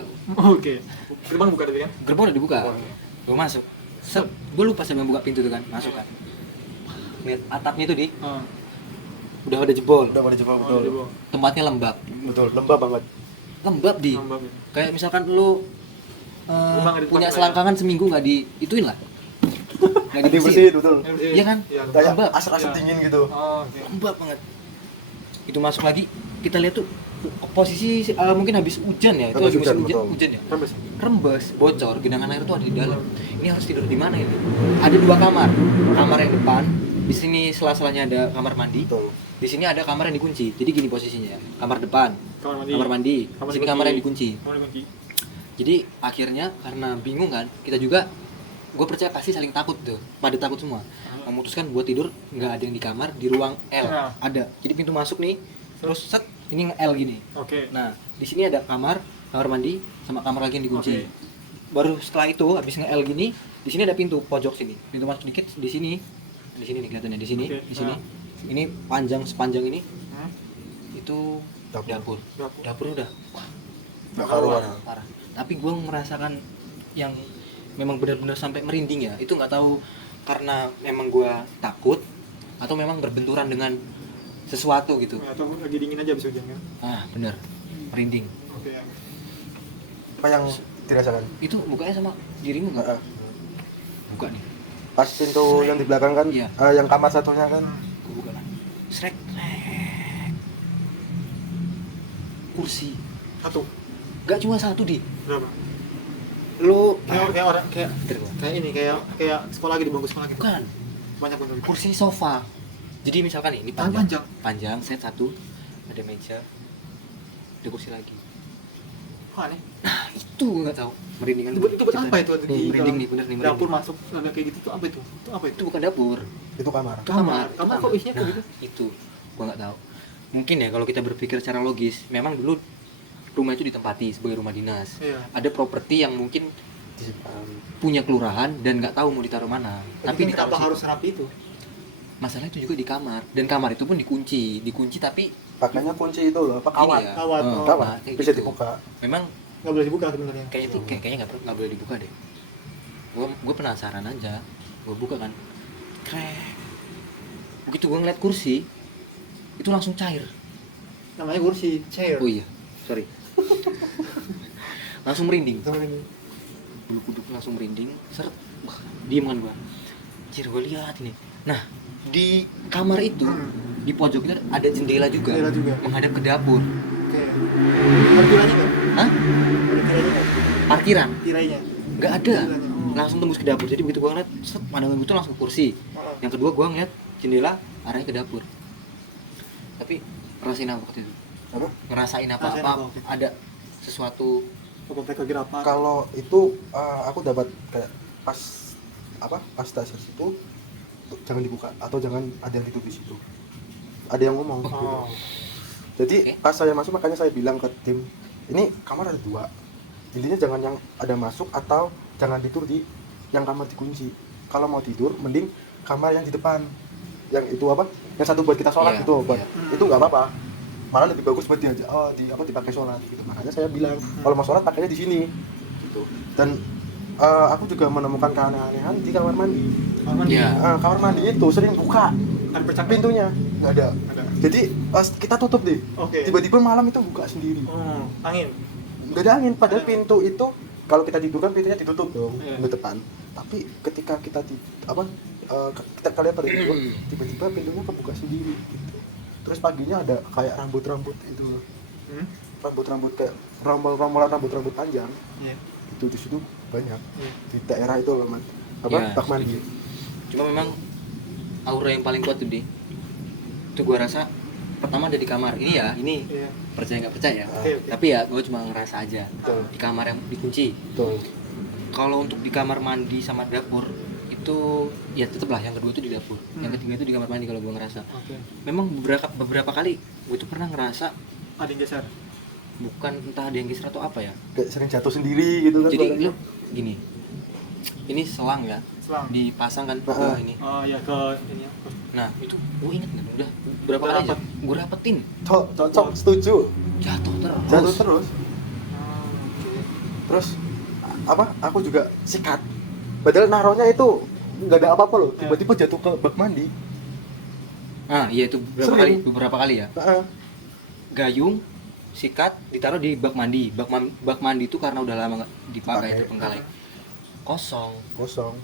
Oke. Gerbang buka tadi kan? Gerbang udah dibuka. Oke. Gua masuk. Set, gua lupa sampai buka pintu tuh kan, masuk kan. Lihat atapnya itu Ah. udah pada jebol. Udah pada coba Oh, betul. di bawah. Tempatnya lembab. Betul, lembab banget. Lembab di. Lembab ya. Kayak misalkan lu Rumah nggak punya dipakai selangkangan seminggu nggak ituin lah. Nggak Nanti dibersihin. bersih betul. Iya kan? Iya, Kayak Lembab. asap-asap Iya. dingin gitu. Oh, oke. Lembab banget. Itu masuk lagi, kita lihat tuh posisi mungkin habis hujan ya, itu Habis lagi musim hujan, hujan, betul. hujan ya. Rembes. Rembes, bocor, genangan air tuh ada di dalam. Ini harus tidur di mana ini? Ada 2 kamar. Kamar yang depan, di sini sela-selanya ada kamar mandi. Betul. Di sini ada kamar yang dikunci. Jadi gini posisinya ya. Kamar depan, Kamar mandi. kamar mandi. Kamar Di sini dikunci. kamar yang dikunci. Kamar dikunci. Jadi akhirnya karena bingung kan, kita juga gue percaya pasti saling takut tuh, pada takut semua. Memutuskan buat tidur nggak ada yang di kamar, di ruang L Nah. ada. Jadi pintu masuk nih, terus set ini L gini. Oke. Nah di sini ada kamar mandi sama kamar lagi yang dikunci. Oke. Baru setelah itu habis nge-L gini, di sini ada pintu pojok sini. Pintu masuk dikit di sini nih kelihatannya di sini, Oke, di sini. nah. Ini panjang sepanjang ini Hmm? itu Dapur. Dapur. dapur udah Nggak karuan. parah. Tapi gue merasakan yang memang benar-benar sampai merinding ya. Itu nggak tahu karena memang gue takut atau memang berbenturan dengan sesuatu gitu. Ya, atau lagi dingin aja habis hujan kan? Ah bener, merinding. Oke. Apa yang dirasakan? Itu bukanya sama dirimu nggak? Heeh. Buka nih, Pas pintu yang di belakang kan, Iya. yang kamar satunya kan, gue buka kan. Srek. Kursi. Satu. Gak cuma satu di. Berapa? Lu Kayak orang kayak Terus. kayak ini kayak sekolah lagi di bangku sekolah gitu. bukan Banyak bener. kursi sofa. Jadi misalkan ini Panjang. panjang set satu, ada meja, ada kursi lagi. Kok aneh? Nah itu gue nggak tahu, merinding kan. Itu buat apa itu? Nih, merinding nih, bener nih, merinding. Dapur masuk ada kayak gitu tuh apa itu? Itu apa itu? Itu bukan dapur, itu kamar. Kamar kok isinya kayak gitu? Itu gue nggak tahu. Mungkin ya kalau kita berpikir secara logis, memang dulu rumah itu ditempati sebagai rumah dinas. Iya. Ada properti yang mungkin punya kelurahan dan nggak tahu mau ditaruh mana. Tapi Tapi kenapa ditaruh harus situ. rapi itu? Masalah itu juga di kamar, dan kamar itu pun dikunci tapi Pakainya kunci itu loh, apa kawat? ini ya, Kawat, oh. Kawat, nah, kayak bisa gitu. dibuka. Memang Nggak boleh dibuka sebenarnya. kayaknya itu kayaknya nggak boleh dibuka deh. Gue penasaran aja, gue buka kan, krek. Begitu gue ngeliat kursi, itu langsung cair. Namanya kursi chair. Oh iya, sorry. Langsung merinding. Sama ini. Bulu kuduk langsung merinding, seret. Wah, diem kan gue. Cir, gue lihat ini. Nah, di kamar itu, di pojoknya ada jendela juga, Jendela juga. menghadap ke dapur. Oke. Parkirannya kan? Hah? Parkirannya kan? Parkiran? Tirainya. Nggak ada. Jendelanya. Oh. Langsung tembus ke dapur. Jadi begitu gue ngeliat, set, pandangan gue tuh langsung ke kursi. Oh. Yang kedua gue ngeliat jendela arahnya ke dapur. Tapi ngerasain apa waktu itu? Apa? Ngerasain apa? Ngerasain Apa apa waktu itu? ada sesuatu? Apa mereka lagi rapat? Kalau itu aku dapat kayak pas tes itu jangan dibuka atau jangan ada yang tidur di situ. Ada yang ngomong gitu. Oh. Jadi pas saya masuk makanya saya bilang ke tim, ini kamar ada 2. Intinya jangan yang ada masuk atau jangan tidur di yang kamar dikunci. Kalau mau tidur mending kamar yang di depan. Yang itu apa? Yang satu buat kita sholat Iya, gitu, buat iya. itu nggak apa-apa. Malah lebih bagus buat dia dipakai sholat gitu. Makanya saya bilang kalau mau sholat pakainya di sini gitu. Dan aku juga menemukan keanehan di kamar mandi. Kamar mandi. Iya. Kamar mandi itu sering buka Kan bercak pintunya, nggak ada. Ada. Jadi pas kita tutup deh, Oke. tiba-tiba malam itu buka sendiri. Oh, angin. Nggak ada angin, padahal pintu itu kalau kita tidur kan pintunya ditutup dong, Iya. di depan. Tapi ketika kita kita kalian pada tidur, tiba-tiba pintunya kebuka sendiri gitu. Terus paginya ada kayak rambut-rambut itu, rambut-rambut kayak rombol-rombolan rambut-rambut panjang. Iya. Itu di situ banyak Iya. di daerah itu loh, Man. Iya, Bak mandi. Cuma memang aura yang paling kuat tuh di itu gua rasa pertama ada di kamar ini ya, ini Iya. percaya nggak percaya, Oke, oke. tapi ya gua cuma ngerasa aja Betul. di kamar yang dikunci. Betul. Kalau untuk di kamar mandi sama dapur itu ya tetep lah yang kedua itu di dapur, yang ketiga itu di kamar mandi kalau gua ngerasa. Oke. Memang beberapa kali gue tuh pernah ngerasa Ada yang geser. bukan entah ada yang geser atau apa ya. Kayak sering jatuh sendiri gitu kan. Jadi suaranya. lu gini, ini selang ya, Selang. dipasang kan ke Heeh. ini. Oh ya ke ini ya. Nah itu gue inget kan udah berapa Udah kali aja rapet. gue rapetin, Cocok, setuju. jatuh terus. Jatuh terus. Oke. Terus aku juga sikat. Padahal naruhnya itu nggak ada apa-apa loh. Tiba-tiba jatuh ke bak mandi. Ah iya itu Sering. beberapa kali ya. Heeh. Gayung, sikat ditaruh di bak mandi. Bak mandi itu karena udah lama nggak dipakai Pakai. terpenggalai, kosong. Kosong.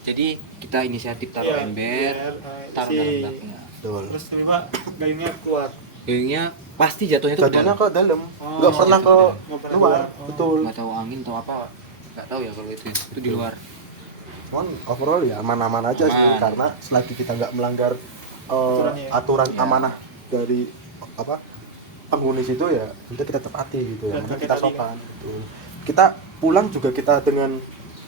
Jadi kita inisiatif taruh Iya, ember, biar, taruh dalam baknya. Betul. Terus tiba-tiba gayungnya keluar. Gayungnya pasti jatuhnya tuh ke Jatuhnya dalam. ke dalam. Oh, Nggak pernah ke nggak pernah luar. keluar. Oh. Betul. Nggak tahu angin atau apa, nggak tahu ya kalau itu. Ya. Itu di luar. Cuman overall ya aman-aman aja sih, Aman. karena selagi kita nggak melanggar Aturannya ya. aturan Iya. amanah dari penghuni situ ya udah kita tepati gitu ya. Dan Makanya kayak kita tadi sopan gitu. Kita pulang juga kita dengan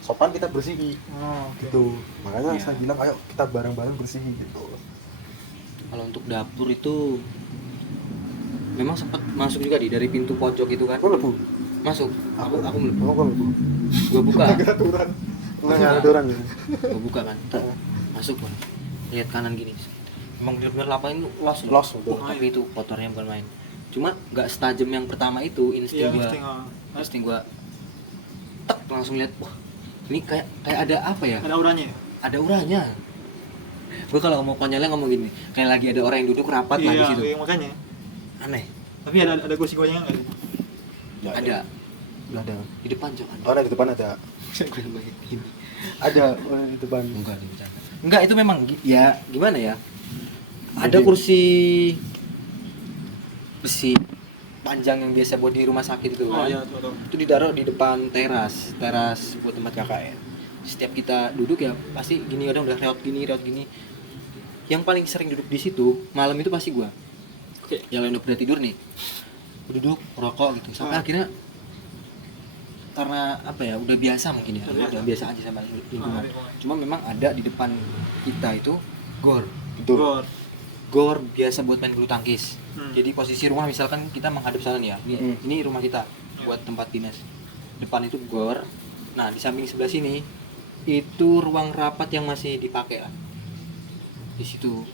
sopan kita bersihi Oh, oke. gitu. Makanya Iya. saya bilang ayo kita bareng-bareng bersihi gitu. Kalau untuk dapur itu memang sempat masuk juga dari pintu pojok itu kan. Aku lebu. Masuk. Aku melebu. Aku lebu. Gua buka. Aturan. Nggak aturan ya. Gua buka kan. Masuk kan. Lihat kanan gini. Emang benar-benar lapangan itu los loh. Los, betul. Tapi itu kotornya bukan main. Cuma nggak setajam yang pertama itu insting Iya, gua. insting. Gua tek langsung lihat wah ini kayak ada apa ya? Ada auranya. Ya? Ada uranya. Gue kalau mau konyolnya ngomong gini, kayak lagi ada orang yang duduk rapat lah di situ. Iya, makanya. Aneh. Tapi ada gosip-gosipnya nggak sih? Nggak Ada Nggak ada. di depan Cok, ada. Oh, ada di depan ada. Gue bayangin gini. Ada di depan. Enggak, ini bercanda. Enggak, itu memang ya gimana ya? Ada Jadi- kursi besi panjang yang biasa buat di rumah sakit itu Oh kan. iya, tuh. Itu ditaruh di depan teras buat tempat KKN. Setiap kita duduk ya pasti gini, kadang udah reot gini. Yang paling sering duduk di situ malam itu pasti gua. Oke. Yang lain udah pada tidur nih. Gua duduk rokok gitu. Sampai akhirnya karena apa ya udah biasa mungkin ya, Udah udah biasa aja sama lingkungan. lingkungan. Cuma memang ada di depan kita itu gor. Betul. Gor biasa buat main bulu tangkis. Hmm. Jadi posisi rumah misalkan kita menghadap sana nih ya. Ini rumah kita buat tempat dinas. Depan itu gor. Nah, di samping sebelah sini itu ruang rapat yang masih dipakai lah. Di situ.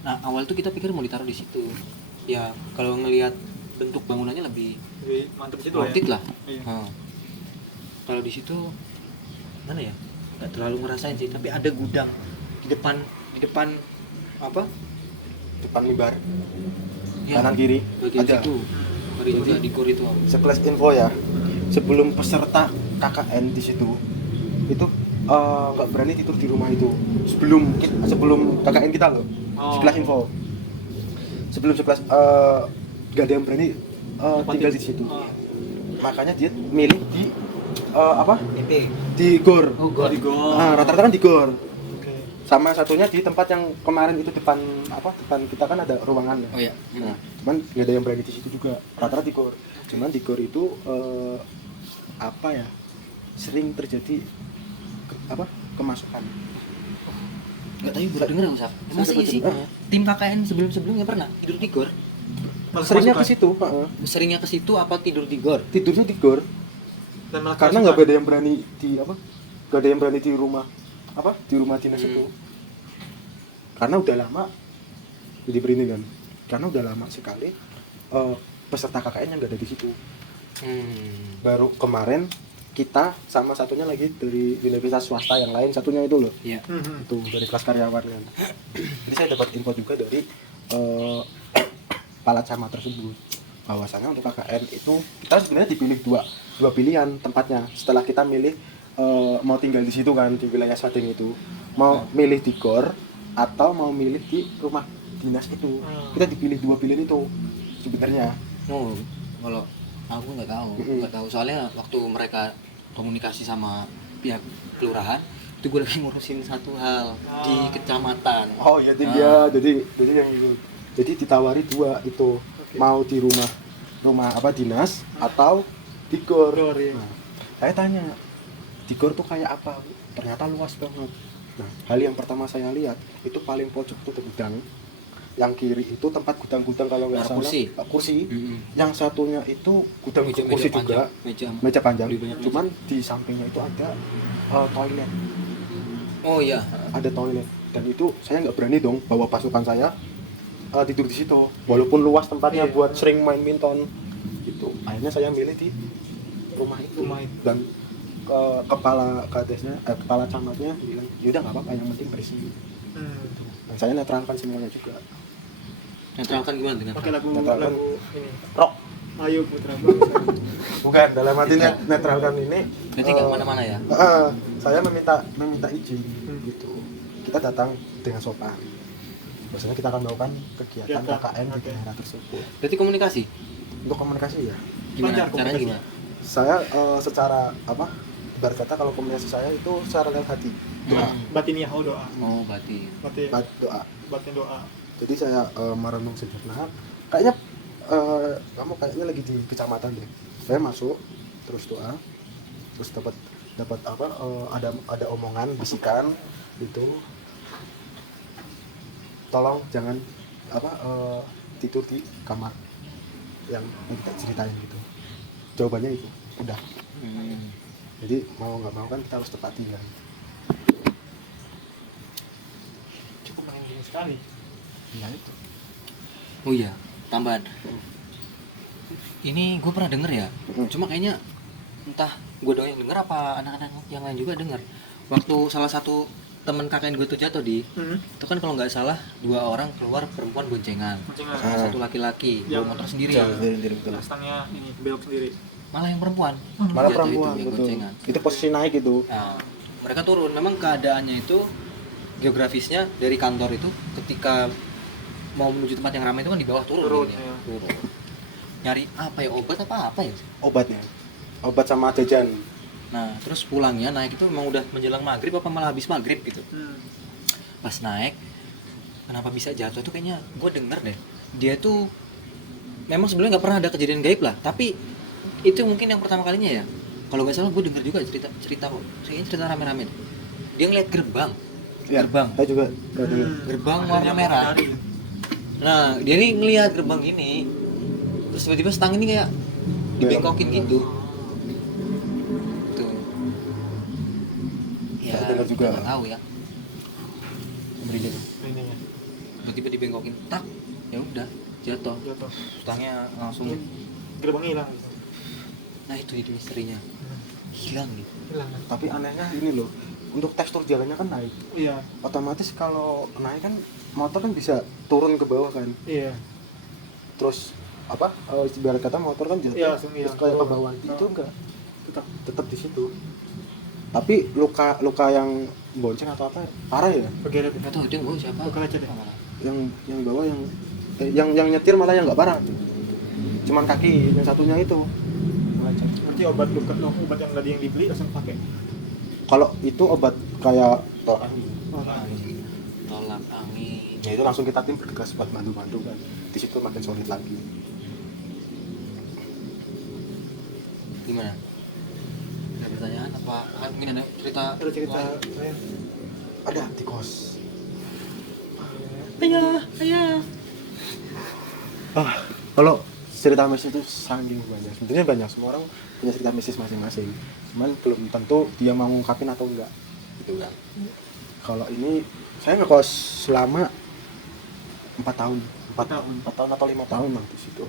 Nah, awal tuh kita pikir mau ditaruh di situ. Ya, kalau ngelihat bentuk bangunannya lebih Lebih mantep situ lah ya. antik lah. Iya. Kalau di situ mana ya? Nggak terlalu ngerasain sih, tapi ada gudang di depan apa? Depan mimbar. Ya, Kanan kiri bagian ada. situ. Ada juga di gor itu. Sekelas info ya, sebelum peserta KKN di situ itu nggak berani tidur di rumah itu sebelum KKN kita loh. Oh. Sekelas info, sebelum sekelas nggak ada yang berani tinggal di situ. Oh. Makanya dia milih di apa DP. di gor. Oh, Oh, di gor. Nah, rata-rata kan di gor. Oke. Sama satunya di tempat yang kemarin itu depan kita kan ada ruangan ya. Oh ya. Nah, cuman nggak ada yang berani di situ juga. Rata-rata di gor. Cuman di gor itu apa ya? Sering terjadi kemasukan. Enggak tahu baru denger aku Sap. Saya Masa dapat iya sih? denger. Tim KKN sebelumnya pernah tidur di gor? Seringnya ke situ, Seringnya ke situ apa tidur di gor? tidurnya di gor Dan malah karena kerasukan. nggak ada yang berani di apa, nggak ada yang berani di rumah apa, di rumah dinas itu, karena udah lama jadi berlindungan, karena udah lama sekali peserta KKN yang nggak ada di situ. Baru kemarin kita sama satunya lagi dari universitas swasta yang lain, satunya itu loh, Iya. itu dari kelas karyawannya. Jadi saya dapat info juga dari kepala camat tersebut bahwasanya untuk KKN itu kita sebenarnya dipilih dua pilihan tempatnya setelah kita milih mau tinggal di situ kan, di wilayah Sadeng itu, mau milih di gor atau mau milih di rumah dinas itu. Kita dipilih dua pilihan itu sebenarnya. Oh, kalau aku nggak tahu soalnya waktu mereka komunikasi sama pihak kelurahan itu gue lagi ngurusin satu hal di kecamatan. Oh ya, jadi yang itu. Jadi ditawari dua itu, mau di rumah apa dinas atau di gor. Iya. Nah, saya tanya, di gor tuh kayak apa? Ternyata luas banget. Nah, hal yang pertama saya lihat itu paling pojok tuh gudang. Yang kiri itu tempat gudang-gudang kalau nggak salah. Kursi. Yang satunya itu gudang kursi juga. Meja panjang. Cuman di sampingnya itu ada toilet. Oh iya. Ada toilet. Dan itu saya nggak berani dong bawa pasukan saya tidur di situ. Walaupun luas tempatnya buat sering main minton. Gitu. Akhirnya saya milih di rumah itu. Dan kepala kadesnya, kepala camatnya bilang, yaudah nggak apa-apa, yang penting bersih. Dan saya netralkan semuanya juga. Netralkan gimana dengan Pakai lagu Netralkan. ini. Rock. Ayo putra bangsa. Bukan, dalam arti netralkan ini. berarti nggak mana-mana ya? Saya meminta izin gitu. Kita datang dengan sopan. Biasanya kita akan melakukan kegiatan KKN di daerah tersebut. Berarti komunikasi Untuk komunikasi ya, gimana? Lancar Caranya komunikasi. gimana? saya secara apa? Ibarat kata kalau komunikasi saya itu secara lewat hati, doa, Batiniah doa. Oh, berarti doa. Batin doa. Jadi saya merenung sejenak. Kayaknya kamu kayaknya lagi di kecamatan deh. Saya masuk, terus doa, terus dapat apa? Ada omongan bisikan gitu. Tolong jangan apa tidur di kamar yang kita ceritain gitu. Jawabannya itu udah. Jadi mau nggak mau kan kita harus tepati kan. Cukup merinding sekali. Nah itu. Oh iya, tambahan. Ini gue pernah denger ya. Cuma kayaknya entah gue doang yang denger apa anak-anak yang lain juga denger. Waktu salah satu temen KKN gue tuh jatuh itu kan kalau nggak salah 2 orang keluar, perempuan boncengan, satu laki-laki Yang bawa motor sendiri. Betul. ini belok sendiri. Malah yang perempuan. Malah Jatuh perempuan itu, yang betul. boncengan. Itu posisi naik gitu. Nah, mereka turun. Memang keadaannya itu geografisnya dari kantor itu ketika mau menuju tempat yang ramai itu kan di bawah turun. Iya. Turun. Nyari apa ya, obat apa ya? Obatnya. Obat sama jajan. Nah, terus pulangnya naik itu memang udah menjelang maghrib apa malah habis maghrib gitu. Pas naik, kenapa bisa jatuh tuh kayaknya gue denger deh. Dia tuh memang sebelumnya nggak pernah ada kejadian gaib lah, tapi itu mungkin yang pertama kalinya ya. Kalau nggak salah gue denger juga cerita rame-rame. Dia ngeliat gerbang. Ya, Gerbang. saya juga Gerbang warna merah. Nah, dia nih ngeliat gerbang ini. Terus tiba-tiba stang ini kayak dibengkokin gitu. Tuh. Ya, Saya dengar juga. nggak tahu ya. merinding. Merinding ya. Tiba-tiba dibengkokin, tak, ya udah jatuh. Stangnya langsung. Gerbangnya hilang. Nah itu misterinya, hilang gitu. Hilang kan? Tapi anehnya ini loh, untuk tekstur jalannya kan naik. Iya. Otomatis kalau naik kan motor kan bisa turun ke bawah kan. Iya. Terus apa? Ibarat kata motor kan jatuh. Iya, langsung Terus hilang. kayak ke bawah. Itu enggak, tetap di situ. Tapi luka yang bonceng atau apa parah ya? Kegeret. Nggak tahu dia gue siapa. Bukan aja deh. Yang bawah yang nyetir malah yang nggak parah. Cuman kaki yang satunya itu. Nanti obat yang tadi yang dibeli langsung pakai. Kalau itu obat kayak tolak angin. Tolak angin. Ya itu langsung kita tim bergegas buat bantu-bantu kan. Di situ makin solid lagi. Gimana? Ada pertanyaan apa? Mungkin ada cerita. Ada cerita lain? saya. Ada di kos. ayah. Kalau cerita mistis itu saking banyak, sebenarnya banyak, semua orang punya cerita mistis masing-masing, cuman belum tentu dia mau ngungkapin atau enggak gitu kan. Kalau ini saya ngekos selama 4 tahun 4 tahun atau 5 tahun lah di situ,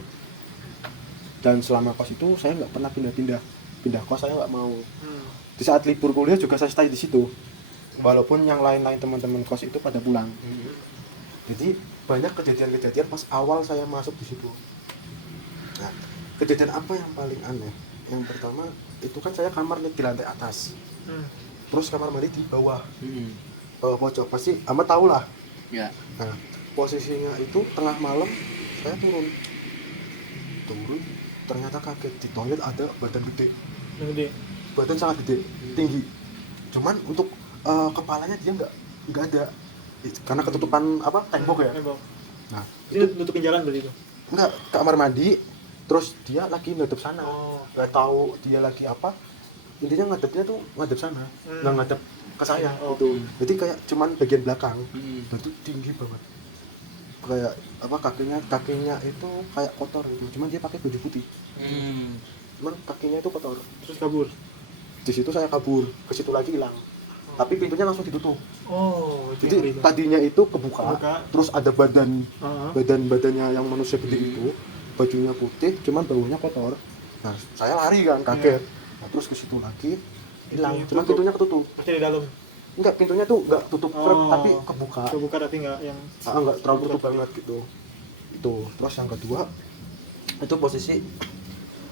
dan selama kos itu saya nggak pernah pindah kos, saya nggak mau. Di saat libur kuliah juga saya stay di situ, walaupun yang lain-lain teman-teman kos itu pada pulang. Jadi banyak kejadian-kejadian pas awal saya masuk di situ. Nah, kejadian apa yang paling aneh? Yang pertama itu kan saya kamar di lantai atas, terus kamar mandi di bawah pojok, pasti amat tahu lah Ya. Nah, posisinya itu tengah malam saya turun, ternyata kaget, di toilet ada badan gede, badan sangat gede, tinggi. Cuman untuk kepalanya dia nggak ada, karena ketutupan tembok ya. Nah, Itu nutupin jalan berarti itu. enggak, kamar mandi, terus dia lagi ngadep sana. Nggak tahu dia lagi apa, intinya ngadepnya tuh ngadep sana, nggak ngadep ke saya gitu. Jadi kayak cuman bagian belakang, dan itu tinggi banget, kayak kakinya itu kayak kotor gitu, cuman dia pakai baju putih, cuman kakinya itu kotor. Terus kabur. Di situ saya kabur, ke situ lagi hilang, tapi pintunya langsung ditutup. Itu Jadi yang tadinya itu kebuka, terus ada badannya yang manusia gede itu, bajunya putih, cuman baunya kotor. Nah, saya lari kan, kaget. Nah, terus ke situ lagi hilang, cuman pintunya ketutup. Masih di dalam. Enggak, pintunya tuh enggak tutup krep, tapi kebuka. Kebuka tapi enggak yang Enggak terlalu tutup banget gitu. Itu. Terus yang kedua, itu posisi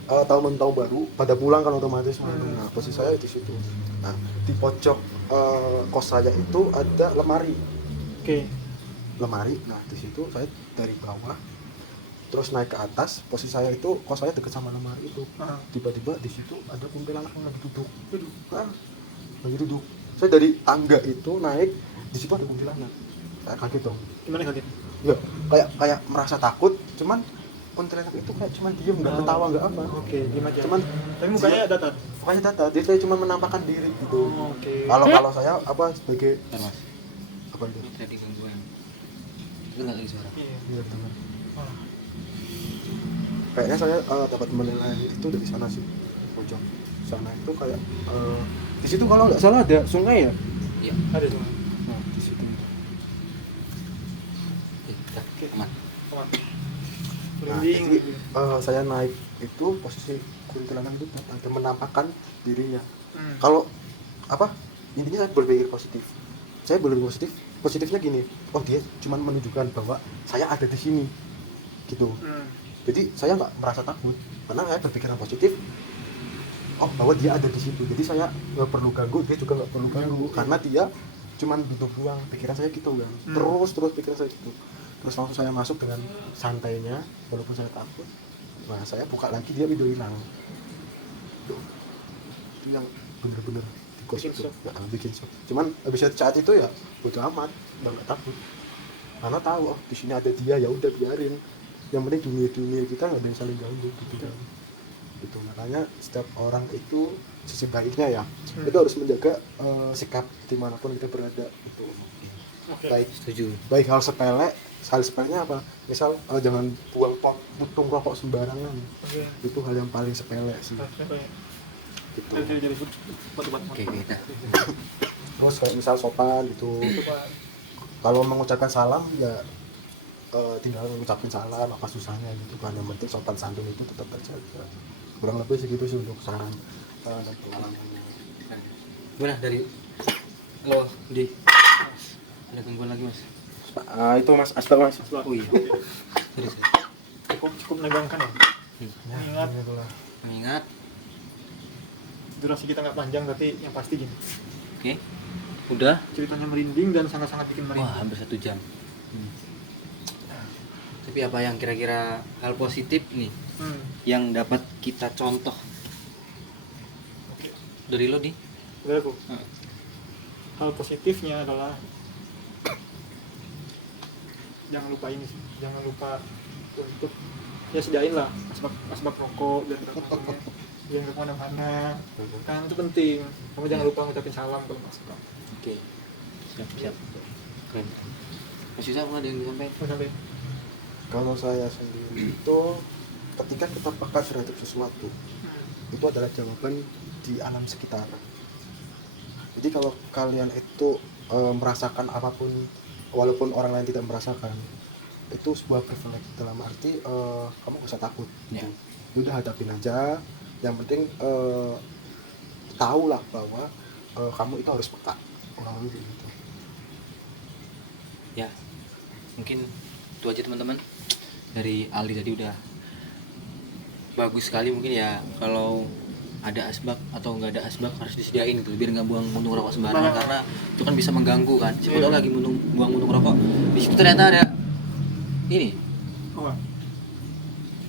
tahun baru pada pulang kan otomatis. Nah, posisi saya di situ. Nah, di pojok kos saya itu ada lemari. Lemari. Nah, di situ saya dari bawah terus naik ke atas. Posisi saya itu kos saya dekat sama lemari itu. Tiba-tiba di situ ada kuntilanak yang lagi duduk. Lagi duduk. Saya dari tangga itu naik, di situ ada kuntilanak. Saya kaget dong. Gimana kaget? Ya, kayak merasa takut, cuman kuntilanak itu kayak cuman diem, nggak ketawa, nggak apa. Diem aja. Cuman tapi mukanya datar. Mukanya datar, dia kayak cuma menampakkan diri gitu. Kalau saya sebagai Mas. apa itu? Ini tadi gangguan. Itu nggak lagi suara. Iya, benar. Kayaknya saya dapat menilai itu dari sana sih, pojok sana itu kayak di situ kalau nggak salah ada sungai ya. Iya. Ada semua. Nah, di situ. Aman. Nah, jadi saya naik itu posisi kuntilanak itu ada menampakkan dirinya. Kalau intinya saya berpikir positif. Saya berpikir positif. Positifnya gini, dia cuma menunjukkan bahwa saya ada di sini, gitu. Jadi saya nggak merasa takut, karena saya berpikiran positif. Bahwa dia ada di situ. Jadi saya nggak perlu ganggu, dia juga nggak perlu ganggu, karena dia cuma duduk doang. Pikiran saya gitu kan. Terus pikiran saya gitu. Terus langsung saya masuk dengan santainya, walaupun saya takut. Nah, saya buka lagi, dia udah hilang. Itu yang bener-bener di kos Bikin itu shock. bikin shock. Cuman habis saat itu ya bodo amat, nggak takut, karena tahu di sini ada dia, ya udah biarin. Yang penting dunia kita nggak ada yang saling ganggu gitu kan. Gitu, makanya setiap orang itu sisi baiknya ya itu harus menjaga sikap dimanapun kita berada itu. Baik, Setuju. baik hal sepelenya apa, misal jangan buang puntung rokok sembarangan. Itu hal yang paling sepele sih gitu. Jadi batu-batu. Oke, kita. Terus kayak misal sopan gitu, kalau mengucapkan salam ya tinggal mengucapin salam, apa susahnya gitu kan. Yang penting sopan santun itu tetap terjaga. Kurang lebih segitu sih untuk saran dan pengalamannya. Gimana dari lo di ada gangguan lagi mas? Itu mas Asbak mas. Oh iya. Serius ya? Cukup menegangkan ya. Ingat. Mengingat. Durasi kita nggak panjang, tapi yang pasti gini. Oke. Udah. Ceritanya merinding dan sangat-sangat bikin merinding. Wah, hampir 1 jam. Tapi apa yang kira-kira hal positif nih yang dapat kita contoh dari lo di? Dari aku. Hal positifnya adalah jangan lupa ini sih. Jangan lupa untuk sediain lah asbak rokok dan rokoknya. Jangan kemana-mana. Kan itu penting. Kamu jangan lupa ngucapin salam kalau masuk. Oke. Siap. Keren. Mas Yusuf ada yang disampaikan? Oh, sampai. Kalau saya sendiri itu ketika kita peka terhadap sesuatu itu adalah jawaban di alam sekitar. Jadi kalau kalian itu merasakan apapun walaupun orang lain tidak merasakan, itu sebuah privilege, dalam arti kamu gak usah takut gitu. Ya. Udah hadapin aja, yang penting tahulah bahwa kamu itu harus peka, kurang lebih gitu. Ya, mungkin itu aja teman-teman dari Aldi tadi, udah bagus sekali. Mungkin ya kalau ada asbak atau nggak ada asbak harus disediain gitu, biar nggak buang puntung rokok sembarangan, karena itu kan bisa mengganggu kan. Siapa tahu lagi buang puntung rokok, di situ ternyata ada ini Oh,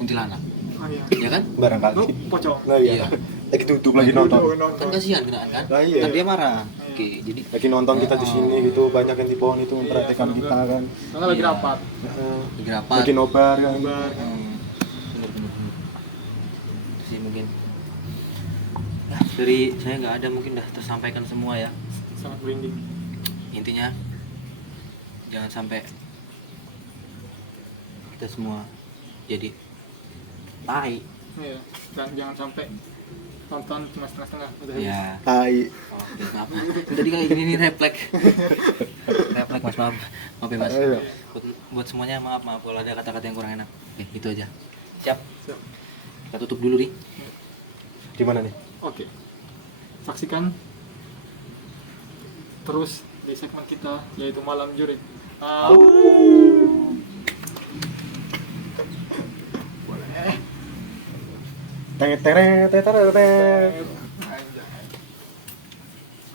kuntilanak, iya. ya kan? Barangkali. Lu pocong. Nah, iya. Iya. Lagi duduk lagi nonton. Kan kasihan kenaan kan? Nah, iya. Kan dia marah. Oke, jadi Lagi nonton kita di sini gitu, banyak yang di pohon itu memperhatikan kita kan. Karena lagi Iya. rapat. lagi rapat. Lagi nobar kan. Nobar. Bener. Itu sih mungkin. Ya, dari saya nggak ada, mungkin udah tersampaikan semua ya. Sangat merinding. Intinya jangan sampai kita semua jadi tai. Iya. Dan jangan sampai nonton cuma setengah-setengah. Udah habis. Ya. Tai. Oke, maaf. Tadi kayak gini nih refleks. Refleks Mas, maaf. Maaf ya Mas. Iya. Buat semuanya maaf kalau ada kata-kata yang kurang enak. Oke, itu aja. Siap. Siap. Kita tutup dulu nih. Di mana nih? Oke. Saksikan terus di segmen kita yaitu Malam Jurik. Boleh. Teret.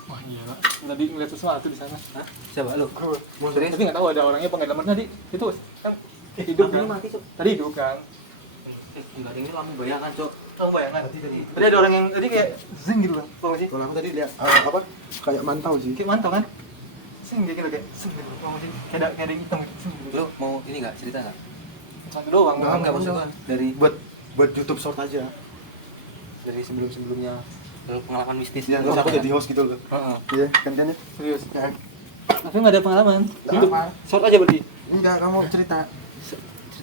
Wah gila. Tadi ngeliat sesuatu di sana. Hah? Siapa lu? Tapi nggak tahu ada orangnya apa nggak dalam tadi. Itu kan hidup kan? mati, Cok. Tadi hidup kan? Enggak ada, ini lampu bayangan, Cok. Kamu bayangan tadi ada orang yang tadi kayak zing gitu loh. Tahu nggak sih? Kalau aku tadi lihat apa? Kayak mantau sih. Kayak mantau kan? Zing kayak gitu kayak zing gitu. Tahu nggak sih? Kayak ada yang hitam gitu. Zing gitu. Lu mau ini enggak cerita enggak? Satu doang. Enggak maksud gua dari Buat YouTube short aja. dari sebelum-sebelumnya pengalaman mistis. Ya, Nggak usah aku banyak. jadi host gitu loh. Heeh. Iya, gantiannya. Serius. Ya. Tapi nggak ada pengalaman. Nggak Hidup. apa. Short aja berarti. Enggak, kamu cerita.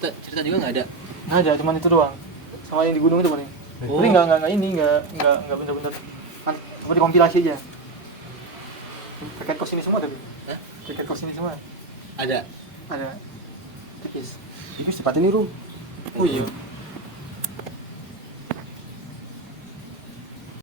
Cerita juga enggak ada. Nggak ada, cuman itu doang. Sama yang di gunung itu paling. Oh. Tapi nggak bener-bener kan seperti kompilasi aja. Terkait kos ini semua tapi. Hah? Terkait kos ini semua Ada. ada. Tipis. Ini cepat ini, Rum. Oh iya.